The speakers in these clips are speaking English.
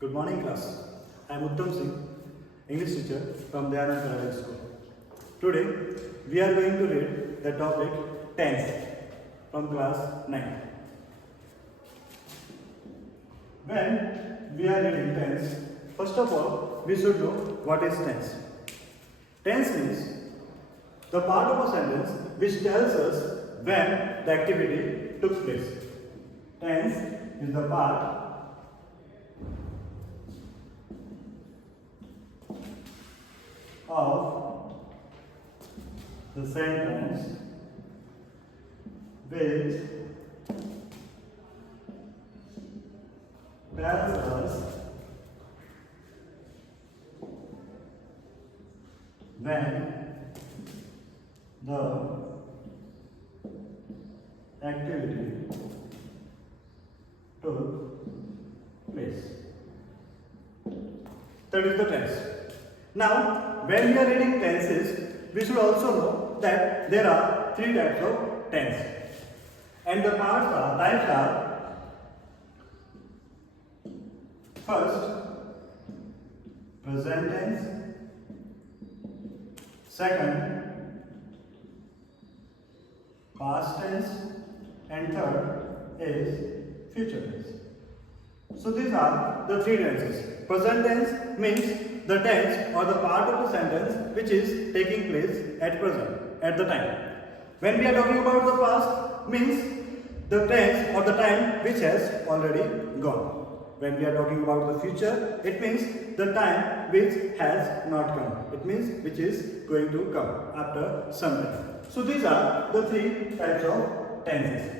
Good morning, class. I am Uttam Singh, English teacher from Dayanand Private School. Today, we are going to read the topic tense from class 9. When we are reading tense, first of all, we should know what is tense. Tense means the part of a sentence which tells us when the activity took place. Tense is the part of the sentence which tells us when the activity took place. That is the tense. Now, when we are reading tenses, we should also know that there are three types of tense. And the types are first, present tense, second, past tense, and third is future tense. So these are the three tenses. Present tense means the tense or the part of the sentence which is taking place at present, at the time. When we are talking about the past, means the tense or the time which has already gone. When we are talking about the future, it means the time which has not come. It means which is going to come after some time. So these are the three types of tenses.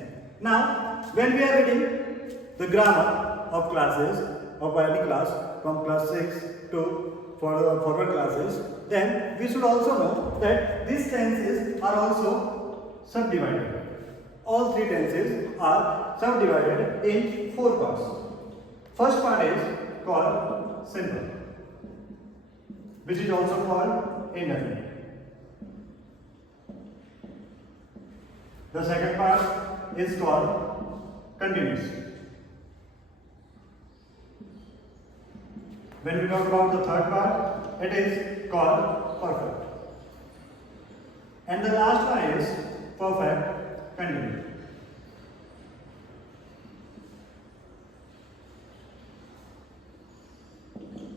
Now, when we are reading the grammar of classes, of any class from class 6 to forward classes, then we should also know that these tenses are also subdivided. All three tenses are subdivided in four parts. First part is called simple, which is also called indefinite. The second part is called continuous. When we talk about the third part, it is called perfect. And the last one is perfect continuous.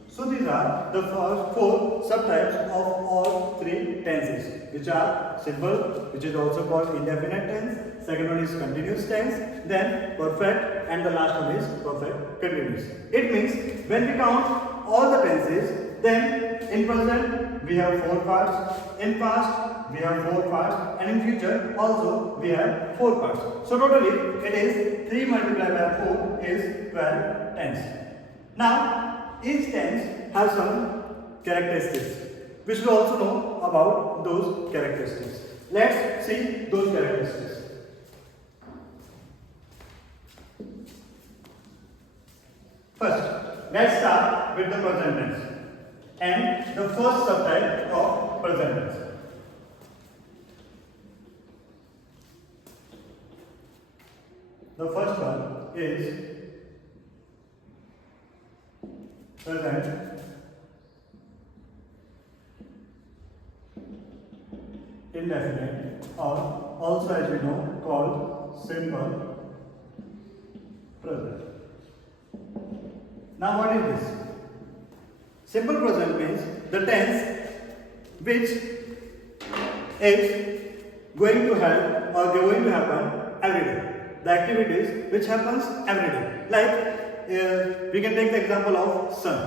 So these are the first four subtypes of all three tenses, which are simple, which is also called indefinite tense, second one is continuous tense, then perfect, and the last one is perfect continuous. It means when we count all the tenses, then in present we have four parts, in past we have four parts, and in future also we have four parts. So totally it is 3 multiplied by 4 is 12 tense. Now each tense has some characteristics. We should also know about those characteristics. Let's see those characteristics. First, let's start with the present tense and the first subtype of present tense. The first one is present indefinite, or also as we know called simple present. Now what is this? Simple present means the tense which is going to have or going to happen every day. The activities which happens every day. Like we can take the example of sun.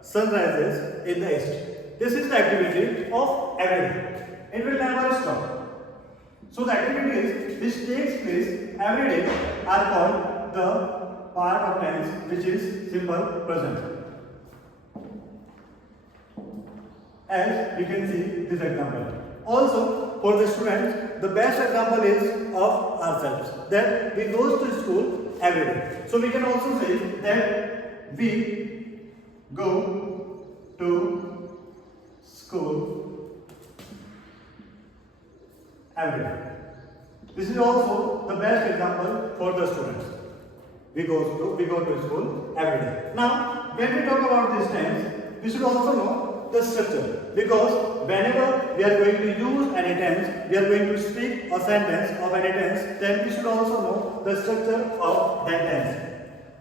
Sun rises in the east. This is the activity of every day. It will never stop. So the activities which takes place every day are called the part of tense which is simple present. As we can see this example. Also for the students, the best example is of ourselves, that we go to school every day. So we can also say that we go to school every day. This is also the best example for the students. We go to school every day. Now, when we talk about this tense, we should also know the structure, because whenever we are going to use any tense, we are going to speak a sentence of any tense, then we should also know the structure of that tense.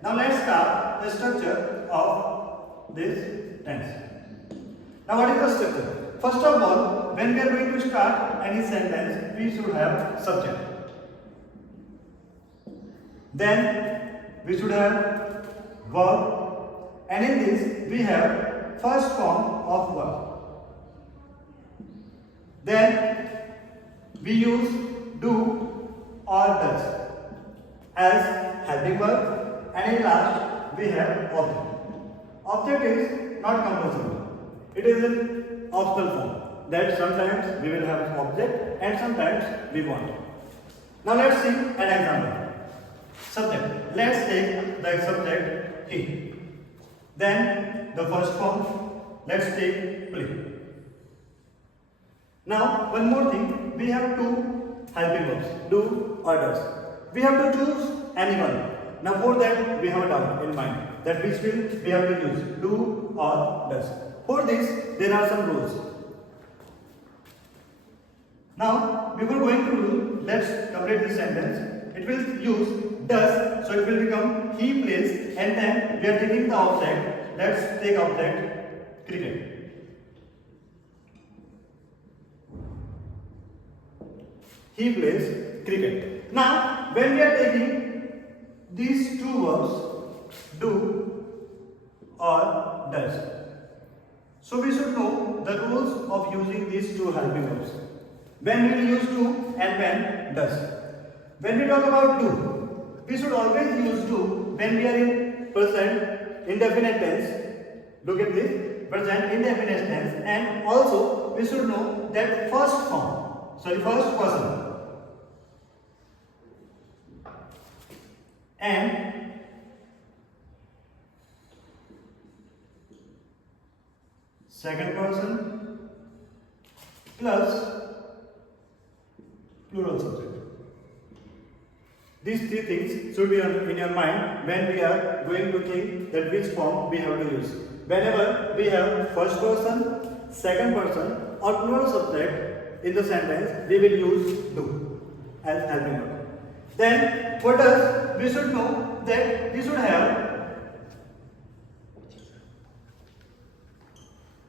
Now let's start the structure of this tense. Now what is the structure? First of all, when we are going to start any sentence, we should have subject. Then we should have verb, and in this we have first form of verb. Then we use do or does as helping verb, and in last we have object. Object is not compulsory. It is an optional form, that sometimes we will have object and sometimes we won't. Now let's see an example. Subject. Let's take the subject he. Then the first form, let's take play. Now one more thing, we have two helping verbs, do or does. We have to choose anyone. Now for that we have a doubt in mind, that which will we have to use, do or does. For this there are some rules. Now before going to rule, let's complete this sentence. It will use does, so it will become he plays, and then we are taking the object. Let's take object cricket. He plays cricket. Now when we are taking these two verbs, do or does, so we should know the rules of using these two helping verbs. When we will use do and when does. When we talk about do, we should always use do when we are in present indefinite tense. Look at this, present indefinite tense, and also we should know that first person and second person plus plural subject. These three things should be in your mind when we are going to think that which form we have to use. Whenever we have first person, second person or plural subject in the sentence, we will use do as helping verb. Then for does, we should know that we should have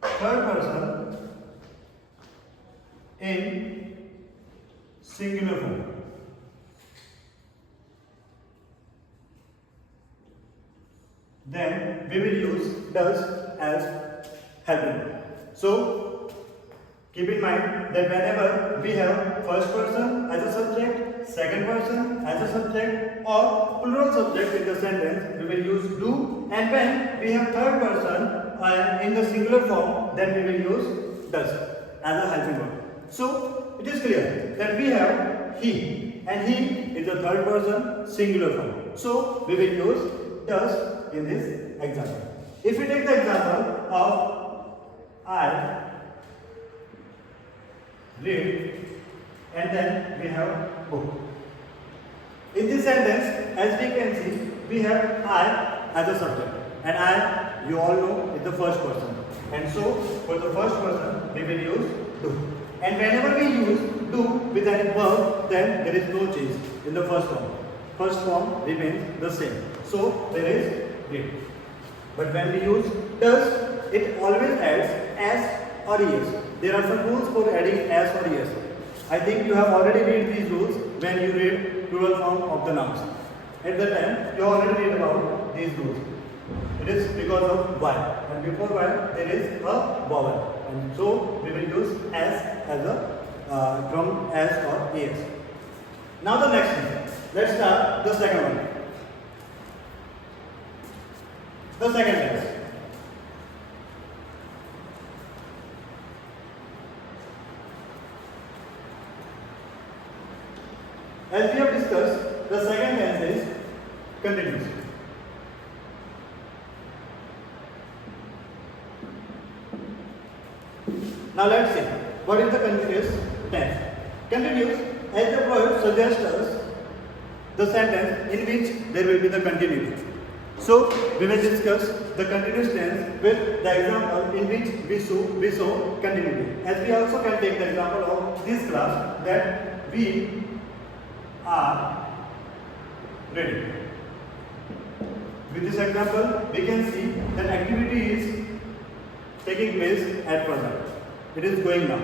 third person in singular form. Then we will use does as helping verb. So keep in mind that whenever we have first person as a subject, second person as a subject, or plural subject in the sentence, we will use do, and when we have third person in the singular form, then we will use does as a helping verb. So it is clear that we have he, and he is the third person singular form. So we will use does in this example. If we take the example of I read, and then we have book. In this sentence, as we can see, we have I as a subject, and I, you all know, is the first person. And so, for the first person, we will use do. And whenever we use do with any verb, then there is no change in the first form. First form remains the same. So, there is read. But when we use does, it always adds as or es. There are some rules for adding as or es. I think you have already read these rules when you read plural form of the nouns. At that time, you already read about these rules. It is because of y, and before y there is a vowel, and so we will use as a from as or es. Now the next one. Let's start the second one. The second tense. As we have discussed, the second tense is continuous. Now let's see, what is the continuous tense? Continuous, as the word suggests us, the sentence in which there will be the continuity. So we will discuss the continuous tense with the example in which we show continuity. As we also can take the example of this class, that we are ready. With this example, we can see that activity is taking place at present. It is going now.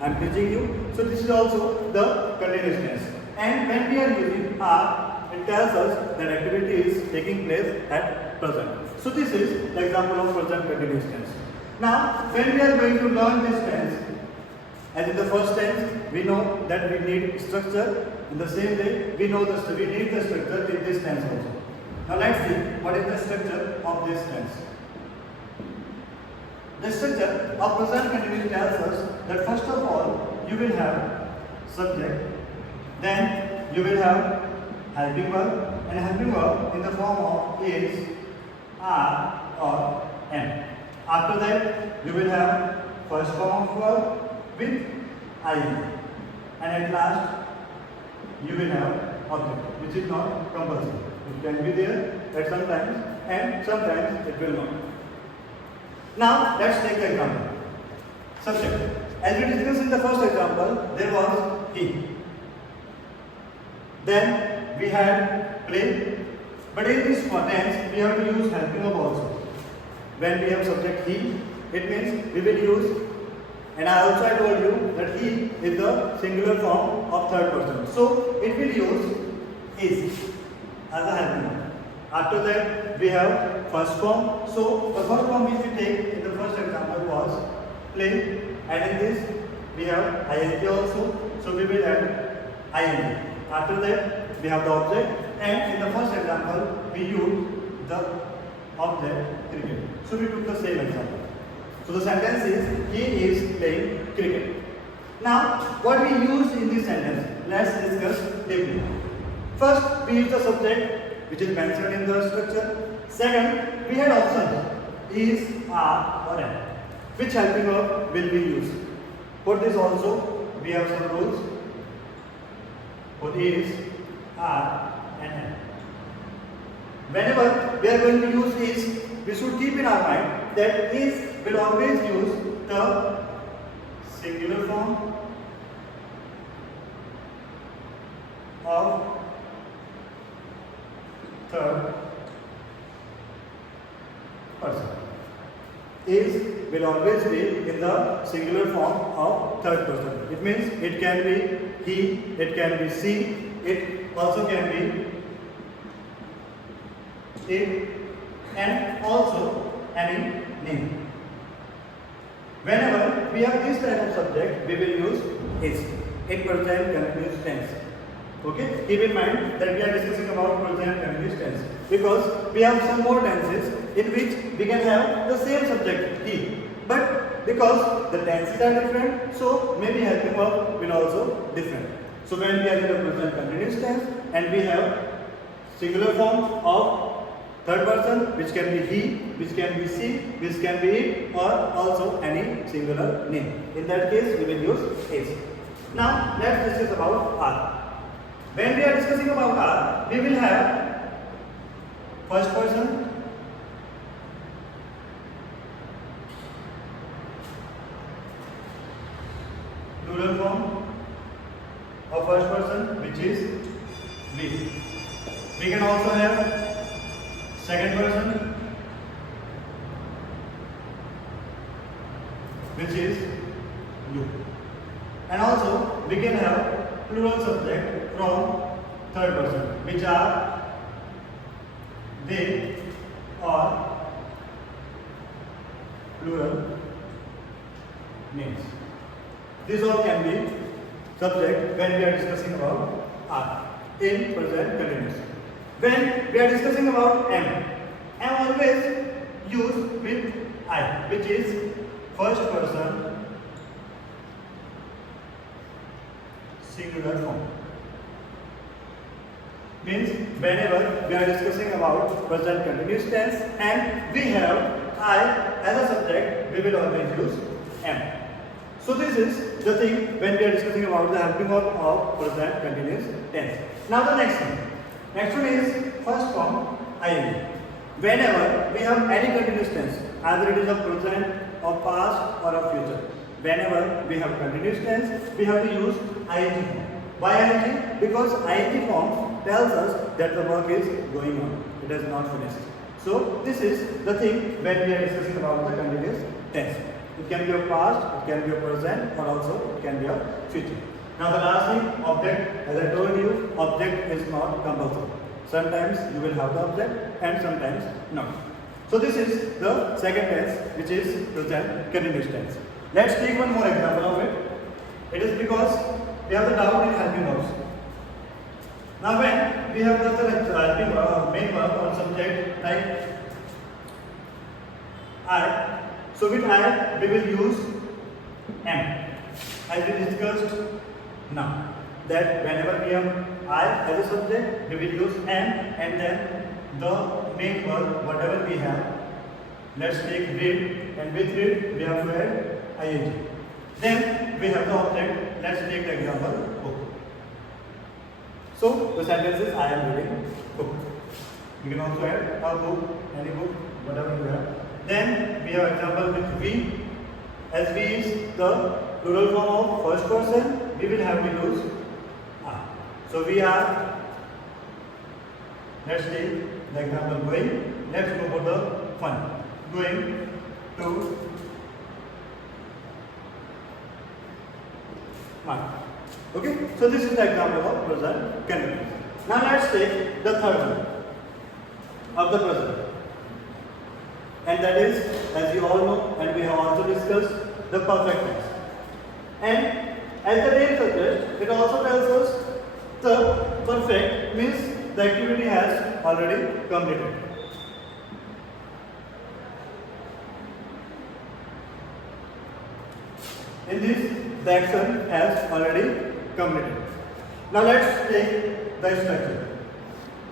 I am teaching you. So this is also the continuous tense. And when we are using are, it tells us that activity is taking place at present. So this is the example of present continuous tense. Now, when we are going to learn this tense, as in the first tense, we know that we need structure. In the same way, we know that we need the structure in this tense also. Now let's see what is the structure of this tense. The structure of present continuous tells us that first of all, you will have subject, then you will have helping verb, and helping verb in the form of is, are, or am. After that, you will have first form of verb with ing, and at last you will have object, which is not compulsory. It can be there at some times, and sometimes it will not. Now let's take the example. Subject. As we discussed in the first example, there was he. Then we had play, but in this tense we have to use helping verb also. When we have subject he, it means we will use, and I also told you that he is the singular form of third person. So it will use is as a helping verb. After that we have first form. So the first form which we take in the first example was play, and in this we have ing also. So we will add ing. After that we have the object, and in the first example we use the object cricket. So we took the same example. So the sentence is he is playing cricket. Now what we use in this sentence, let's discuss deeply. First we use the subject which is mentioned in the structure. Second, we had options is, are, or am. Which helping verb will be used? For this also we have some rules. For is, are, and am. Whenever we are going to use is, we should keep in our mind that is will always use the singular form of third person. Is will always be in the singular form of third person. It means it can be he, it can be she, it also can be it, and also any name. Whenever we have this type of subject, we will use is in present continuous tense. Okay, keep in mind that we are discussing about present continuous tense because we have some more tenses in which we can have the same subject he, but because the tenses are different, so maybe helping verb will also different. So when we are in the present continuous tense and we have singular form of third person, which can be he, which can be she, which can be it, or also any singular name. In that case, we will use is. Now let's discuss about are. When we are discussing about are, we will have first person, plural form of first person, which is we. We can also have second person, which is you. And also we can have plural subject from third person, which are they or plural names. These all can be subject when we are discussing about are in present continuous. When we are discussing about am always used with I, which is first person singular form. Means whenever we are discussing about present continuous tense and we have I as a subject, we will always use am. So this is the thing when we are discussing about the helping verb of present continuous tense. Now the next thing. Next one is first form ing. Whenever we have any continuous tense, either it is a present or past or a future, whenever we have continuous tense, we have to use ing form. Why ing? Because ing form tells us that the work is going on, it is not finished. So this is the thing when we are discussing about the continuous tense. It can be a past, it can be a present, or also it can be a future. Now the last thing, object. As I told you, object is not compulsory. Sometimes you will have the object and sometimes not. So this is the second tense, which is present continuous tense. Let's take one more example of it. It is because we have the doubt in helping verbs. Now when we have the helping verb or main verb or subject like I, so with I we will use am, as we discussed now, that whenever we have I as a subject, we will use am, and then the main verb whatever we have. Let's take read, and with read we have to add ing. Then we have the object. Let's take the example book. So the sentence is I am reading book. You can also add a book, any book, whatever you have. Then we have example with we. As we is the plural form of first person, we will have to use are. So we are. Let's take the example going. Let's go for the fun. Going to mark. Okay, so this is the example of present continuous. Now let's take the third one of the present, and that is, as you all know, and we have also discussed, the perfect tense. And as the name suggests, it also tells us the perfect means the activity has already completed. In this, the action has already completed. Now let's take the structure,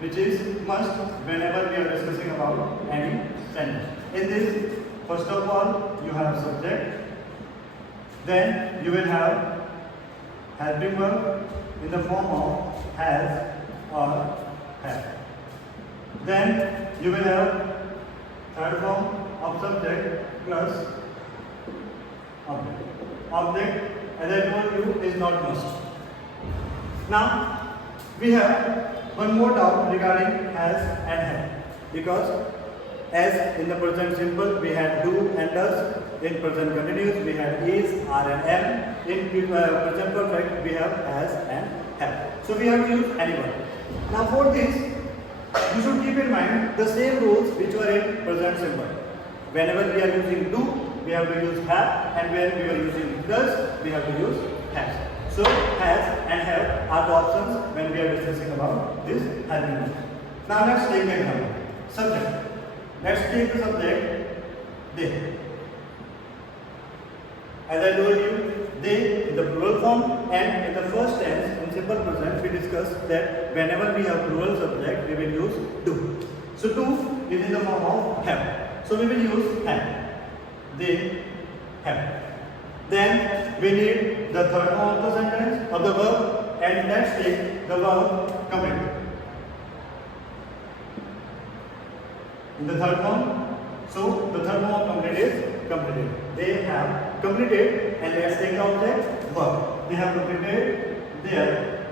which is must whenever we are discussing about any sentence. In this, first of all, you have subject, then you will have helping verb in the form of has or have. Then you will have third form of subject plus object. Object, as I told you, is not must. Now we have one more doubt regarding has and have, because as in the present simple we had do and does, in present continuous we had is, are and am, in present perfect we have has and have. So we have to use anyone. Now for this, you should keep in mind the same rules which were in present simple. Whenever we are using do, we have to use have, and when we are using does, we have to use has. So has and have are the options when we are discussing about this helping. Now let's take an example. Subject. Let's take the subject they. As I told you, they in the plural form, and in the first tense in simple present we discussed that whenever we have plural subject we will use do. So do is in the form of have. So we will use have. They have. Then we need the third form of the sentence of the verb, and let's take the verb complete. In the third form, so the third form of complete is completed. They have completed, and let's take the object verb. They have completed their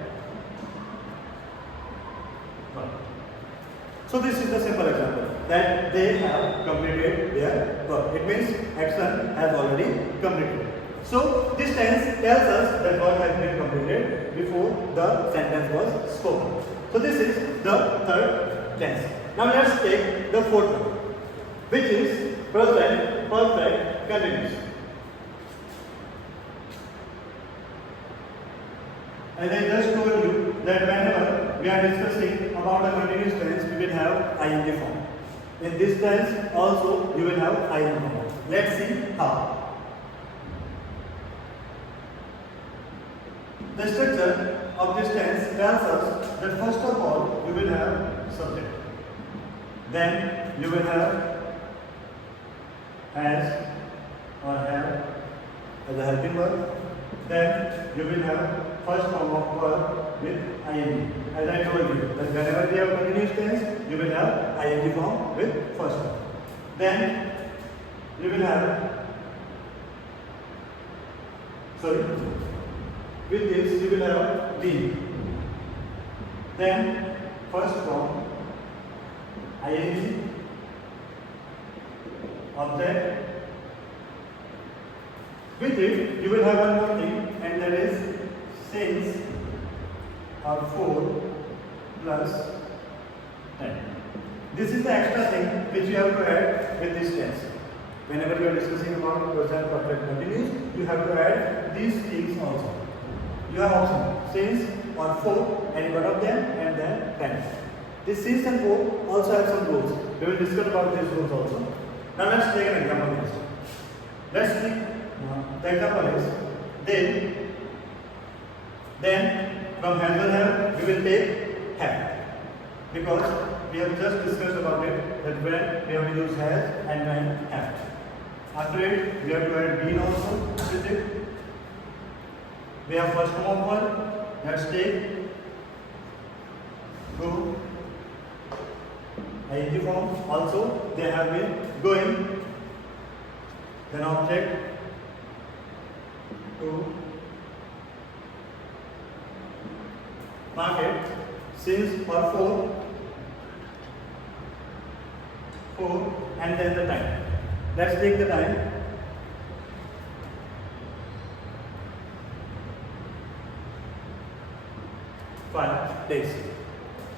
verb. So this is the simple example that they have completed their work. It means action has already completed. So this tense tells us that work has been completed before the sentence was spoken. So this is the third tense. Now let's take the fourth one, which is present perfect continuous. As I just told you that whenever we are discussing about a continuous tense, we will have ing form. In this tense also you will have ing form. Let's see how. The structure of this tense tells us that first of all you will have subject. Then you will have has or have as a helping verb. Then you will have first form of verb with ing. As I told you, that whenever we have continuous tense, you will have ing form with first form. Then you will have, with this you will have be. Then first form ing, object. With it you will have one more thing, and that is since or for plus 10. This is the extra thing which you have to add with this tense. Whenever you are discussing about present perfect continuous, you have to add these things also. You have option since or for, any one of them, and then 10. This since and for also have some rules. We will discuss about these rules also. Now let's take an example first. Let's take the example is then from has or have we will take have, because we have just discussed about it that when we have to use has and when have. After it we have to add been also with it. We have first form of verb. Let's take go ing form. Also they have been going. Then object to market since or for, and then the time. Let's take the time. 5 days.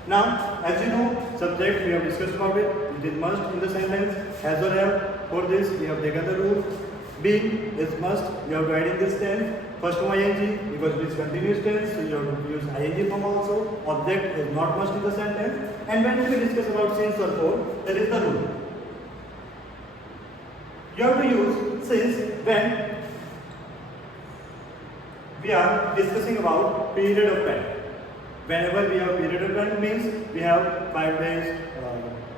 Now, as you know, subject we have discussed about it. It is must in the sentence. Has or have. For this, we have taken the rule. Being is must. We have to add in this tense. First form ing, because it is continuous tense, so you have to use ing form also. Object is not must in the sentence. And when we discuss about since or for, that is the rule. You have to use since when we are discussing about period of time. Whenever we have period of time means we have 5 days,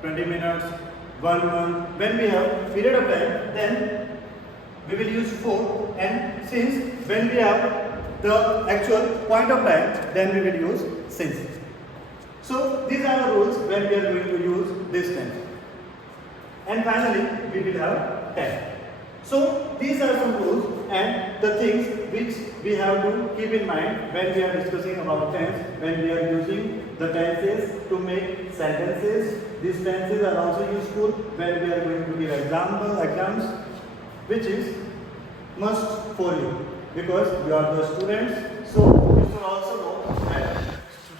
20 minutes, 1 month. When we have period of time, then we will use for, and since when we have the actual point of time, then we will use since. So these are the rules when we are going to use this tense. And finally, we will have 10. So these are some rules and the things which we have to keep in mind when we are discussing about tense, when we are using the tenses to make sentences. These tenses are also useful when we are going to give exams, which is must for you, because you are the students. So you should also know that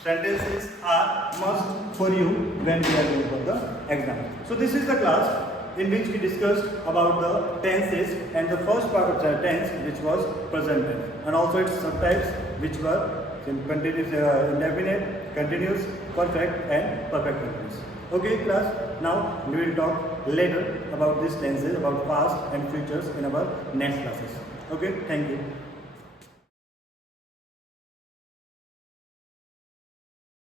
sentences are must for you when we are going for the exam. So this is the class in which we discussed about the tenses and the first part of the tense, which was present tense, and also its subtypes, which were continuous, indefinite, continuous, perfect, and perfect continuous. Okay, class. Now we will talk later about these tenses, about past and futures in our next classes. Okay, thank you.